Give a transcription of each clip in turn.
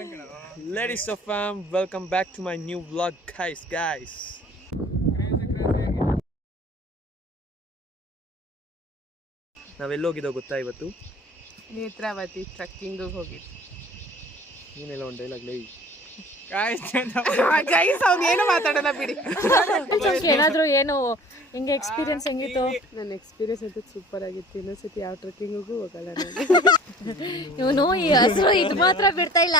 Ladies of fam, welcome back to my new vlog, guys. ನಾವೆಲ್ಲೋಗಿದ್ದೋ ಗೊತ್ತಾ ಇವತ್ತು? Netravati trekking ಹೋಗಿದ್ವಿ. ನೀನೆಲ್ಲ ಒಂದು ಡೈಲಾಗ್ ಲೈ ಗೈಸ್ ಅವ್ನು ಏನು ಮಾತಾಡಲ್ಲ ಬಿಡಿ. ಏನಾದ್ರು ಏನು ಹಿಂಗೆ ಎಕ್ಸ್ಪೀರಿಯನ್ಸ್ ಹೆಂಗಿತ್ತು? ನನ್ನ ಎಕ್ಸ್ಪೀರಿಯನ್ಸ್ ಅಂತೂ ಸೂಪರ್ ಆಗಿತ್ತು. ಇನ್ನೊಂದ್ಸತಿ ಯಾವ ಟ್ರಕ್ಕಿಂಗಿಗೂ ಹೋಗಲ್ಲ ನಾನು. ಇವನು ಈ ಹಸಿರು ಇದು ಮಾತ್ರ ಬಿಡ್ತಾ ಇಲ್ಲ.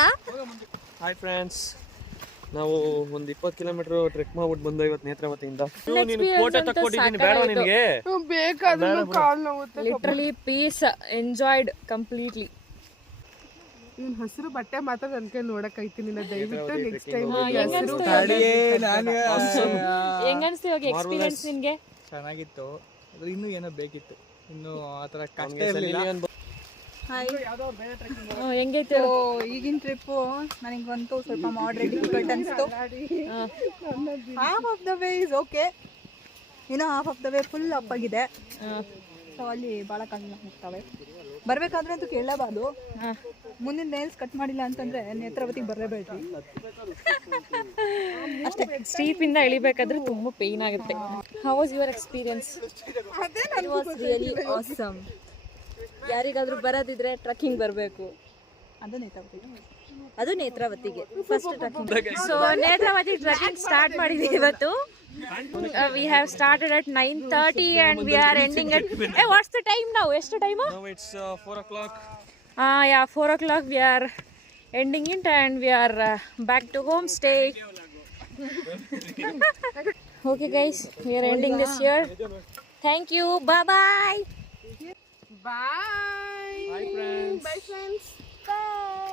ಹಾಯ್ ಫ್ರೆಂಡ್ಸ್, ನಾವು ಒಂದು 20 ಕಿಲೋಮೀಟರ್ ಟ್ರೆಕ್ ಮಾಡ್ಬಿಟ್ಟು ಬಂದ ಇವತ್ತು ನೇತ್ರಾವತಿಯಿಂದ. ನೀನು ಫೋಟೋ ತಕ್ಕೊಟ್ಟಿದ್ದೀನಿ, ಬೇಡ ನಿನಗೆ? ಬೇಕಾದ್ರೂ ಕಾಲ್ ನೋವುತ್ತೆ. Literally peace enjoyed completely. ಇವ್ನು ಹಸಿರು ಬಟ್ಟೆ ಮಾತ್ರ ನನ್ನ ಕೈ ನೋಡಕ್ ಐತೀನಿ. ದಯವಿಟ್ಟು ನೆಕ್ಸ್ಟ್ ಟೈಮ್ ಹೆಂಗನ್ಸ್ತು ಇವಾಗ ಎಕ್ಸ್ಪೀರಿಯನ್ಸ್ ನಿನ್ಗೆ? ಚೆನ್ನಾಗಿತ್ತು. ಇನ್ನೂ ಏನೋ ಬೇಕಿತ್ತು, ಇನ್ನೂ ಆ ಥರ ಕಷ್ಟ ಇರಲಿಲ್ಲ. ಹೆಂಗೈತೆ ಈಗಿನ ಟ್ರಿಪ್ಪು? ನನಗಂತೂ ಸ್ವಲ್ಪ ಮಾಡ್ರೇಟ್ ಡಿಫಿಕಲ್ಟ್ ಅನಿಸ್ತು. Half of the way is okay, ಇನ್ನೂ half of the way full up ಆಗಿದೆ. ಸೊ ಅಲ್ಲಿ ಭಾಳ ಕಣ್ಣು ಹೋಗ್ತವೆ. ಬರಬೇಕಾದ್ರೆ ಅಂತೂ ಕೇಳಲೇಬಾರ್ದು. ಮುಂದಿನ ನೇಲ್ಸ್ ಕಟ್ ಮಾಡಿಲ್ಲ ಅಂತಂದ್ರೆ ನೇತ್ರಾವತಿಗೆ ಬರಲೇಬೇಡ್ರಿ. ಅಷ್ಟೇ. ಸ್ಟೀಪ್ ಇಂದ ಇಳಿಬೇಕಾದ್ರೆ ತುಂಬಾ ಪೇನ್ ಆಗುತ್ತೆ. How was your experience? It was really awesome. ಯಾರಿಗಾದ್ರೂ ಬರೋದಿದ್ರೆ ಟ್ರಕ್ಕಿಂಗ್ ಬರಬೇಕು. ಅದು ನೇತ್ರಾವತಿಗೆ first trekking. So Netravati trekking start ಮಾಡಿದ್ವಿ ಇವತ್ತು. We have started at 9:30 and we are ending at what's the time now? ಎಷ್ಟು time? Now it's 4 o'clock. Yeah, 4 o'clock we are ending it and we are back to home stay. Okay guys, we are ending this here. Thank you. Bye bye. Bye. Bye friends. Bye friends. Bye.